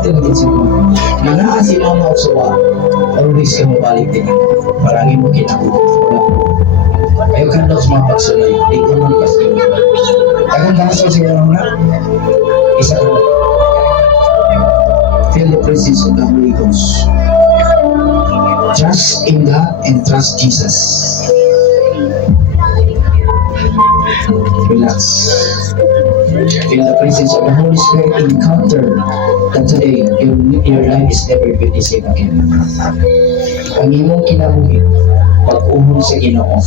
talaga sa mga. Nanaa si mama o suwa, always ka mabalik din. Parangin mo kinabuhi. Kayo kan daw sa mga pagsulay, di ko man kasi. Tagang gaso siya na, isa ko. Feel the presence of the Holy Ghost. Trust in God and trust Jesus. Relax. Feel the presence of the Holy Spirit. Encounter that today your life is never be the same again. Ang imong kinabuhi, pag-uhon sa Ginoo,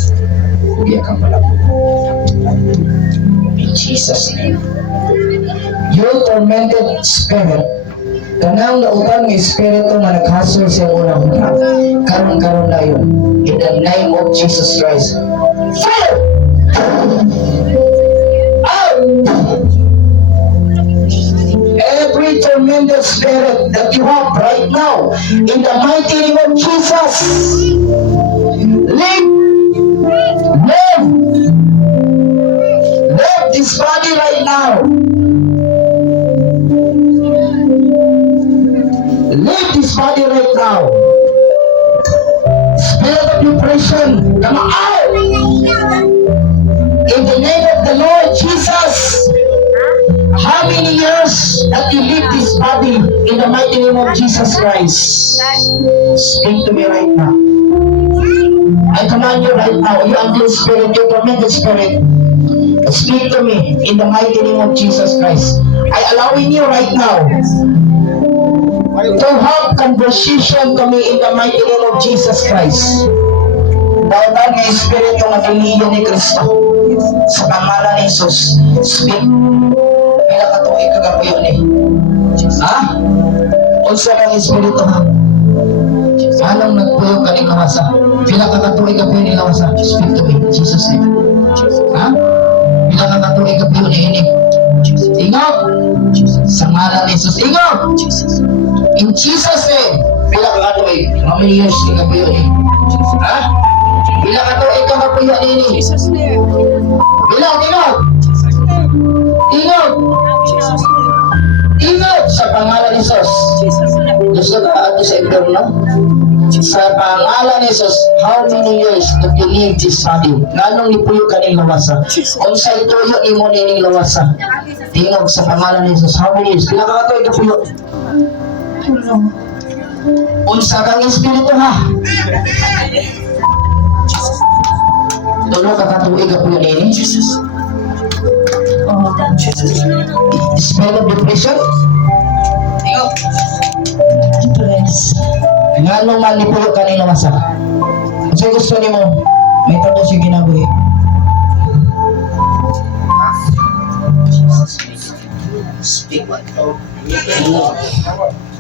huwag kang malabo. In Jesus' name. You tormented spirit, kanang nautang ng espiritu nga naghasol sa unang-una, karon-karon na yun. In the name of Jesus Christ. Fire! Out! Every tormented spirit that you have right now, in the mighty name of Jesus, leave this body right now. Leave this body right now. Spirit of depression, come out. In the name of the Lord Jesus. How many years that you leave this body in the mighty name of Jesus Christ? Speak to me right now. I command you right now, you unclean spirit, you tormented spirit. Speak to me in the mighty name of Jesus Christ. I allowing you right now to have conversation to me in the mighty name of Jesus Christ. Daw-daw ng Espiritu na piliin ni Kristo sa pangalan ni Jesus. Speak. Kaya katuloy kagapuyo ni. Ha? Unsa kang Espiritu ha? Anong nagpuyo ka ni Kawasa? Pila ka katuloy kagapuyo ni Kawasa? Speak to me in Jesus' name. Ha? Pila ka katuloy kagapuyo ni ini. Ingat! Sa ngalan ni Jesus. Ingat! In Jesus' name. Pila ka katuloy? How many years ni kagapuyo ni? Ha? Pila ka katuloy kagapuyo ni ini? Pila, ingat! Ingat! Ingat sa pangalan ni Jesus. Gusto ka ato sa impyerno? Sa pangalan ni Jesus, how many years did you leave this body? Nganong nipuyo ka ning lawasa? Unsay tuyo imo ning lawasa? Tingog sa pangalan ni Jesus, how many years? Pila ka katuig ka puyo? Unsa kang espiritu ha? Tulo ka katuig ka puyo nini? Spirit of depression? Tingog. Nga nung manipulo ka ning lawasa. Kasi gusto ni mo, may tapos yung ginabuhi.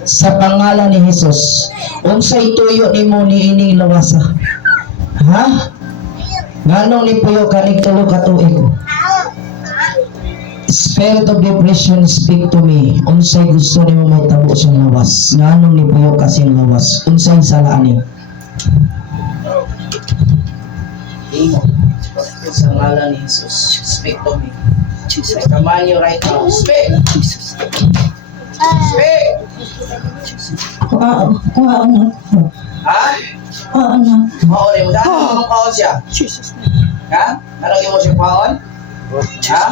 Sa pangalan ni Jesus, unsay tuyo ni mo ni ining lawasa? Ha? Nga nung nipuyo ka ning tulo ka tuig. Spirit of depression, speak to me. Unsay gusto ni mo may tabo siyang lawas? Nganong ni puyo kasing lawas? Unsay salaan ni? Sa ngalan ni Jesus, speak to me. I command you right now. Speak! Speak! Ha? Maon mo. Dahil mo kaon siya? Ha? Anong imo siya kaon? Ha?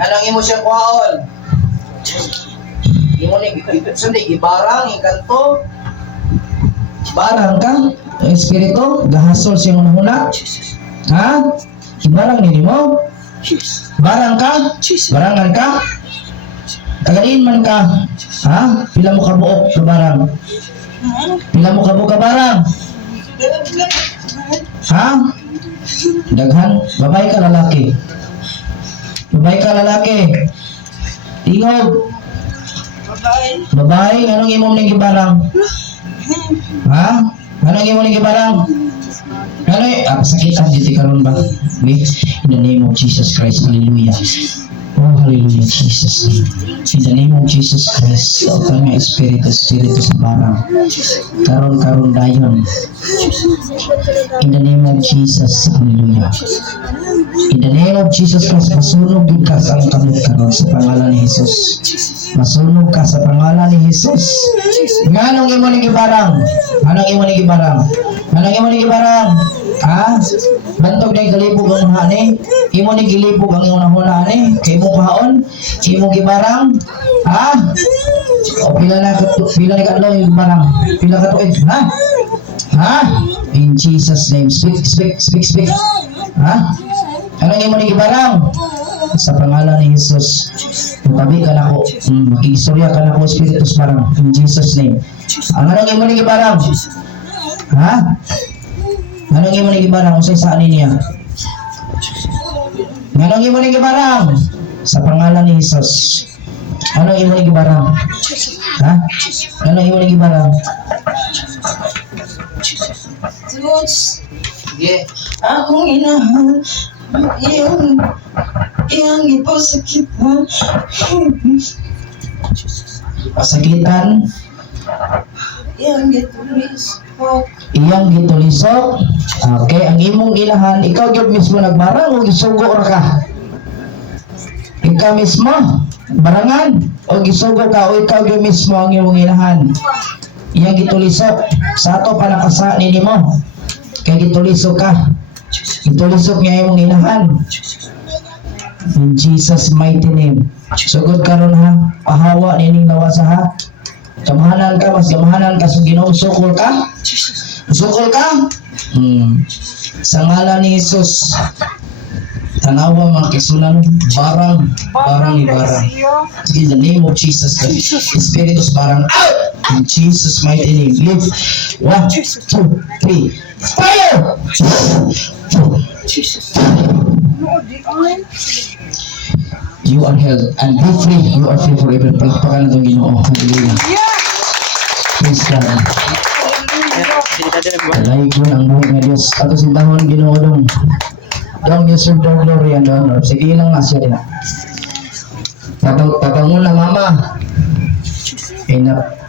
Anong imo siyang kuhaon? Imo ni sunday ibarang ikanto. Barang ka? Espiritu gahasol siyang unahuna. Ha? Ibarang ni mo? Barang ka? Barangan ka? Tagaliin man ka? Ha? Pila mo kabuok ka barang? Pila mo kabuok ka barang? Ha? Daghan? Babae ka lalaki? Babae ka lalaki? Tingog. Babae, anong imong ning gibarang? Ha? Anong imong ning gibarang? Ano sakitan dito karon ba? In the name of Jesus Christ, hallelujah. Oh, hallelujah, Jesus. In the name of Jesus Christ, o kami espiritu sa barang. Karon dayon. In the name of Jesus, hallelujah. In the name of Jesus Christ, masunog ka sa kamot karon sa pangalan ni Jesus. Masunog ka sa pangalan ni Jesus. Nganong imo ni gibarang? Anong imo ni gibarang? Anong imo ni gibarang? Ha? Bantog na galibog ang hani? Imo ni gilibog ang imong nahuna ni? Kay mo pahaon? Imo gibarang? Ha? O pila ni kadlaw yung gibarang? Pila ka tuig? Ha? Ha? In Jesus name, speak. Ha? Anong imo ni gibarang? Sa pangalan ni Jesus, tabi ka na ko, mag-istorya ka na ko, Spiritus parang, in Jesus name. Anong imo ni gibarang? Ha? Anong imo ni gibarang? Usay saan niya? Anong imo ni gibarang? Sa pangalan ni Jesus. Anong imo ni gibarang? Ha? Anong imo ni gibarang? Yeah. Akong inahan, iyang ipasakitan. Pasakitan? Iyang gitulisok. Okay, ang imong ilahan, ikaw gyud mismo nagbarang o gisugo ra ka? Ikaw mismo barangan o gisugo ka o ikaw gyud mismo ang imong ilahan? Iyang gitulisok. Sa ato pa nakasa nimo. Kay gitulisok ka. Gitulisok niya imong ilahan. In Jesus mighty name. Sugod karon ha, pahawa nining lawasa ha. Kamahanan ka, mas kamahanan ka sa Ginoo. Sukol ka? Sukol ka? Sa ngalan ni Jesus, tanawa mga kisunan, barang. In the name of Jesus, the Spiritus barang out! In Jesus mighty name, live. 1, 2, 3, fire! You are held and be free. You are free forever. Pagpakan na itong Ginoo. Hallelujah. Praise God. Alay ko ng buhay nga Diyos. Ato sintahon Ginoo dong. Dong deserve the glory and honor. Sige lang nga siya din. Tatang muna mama. Enough.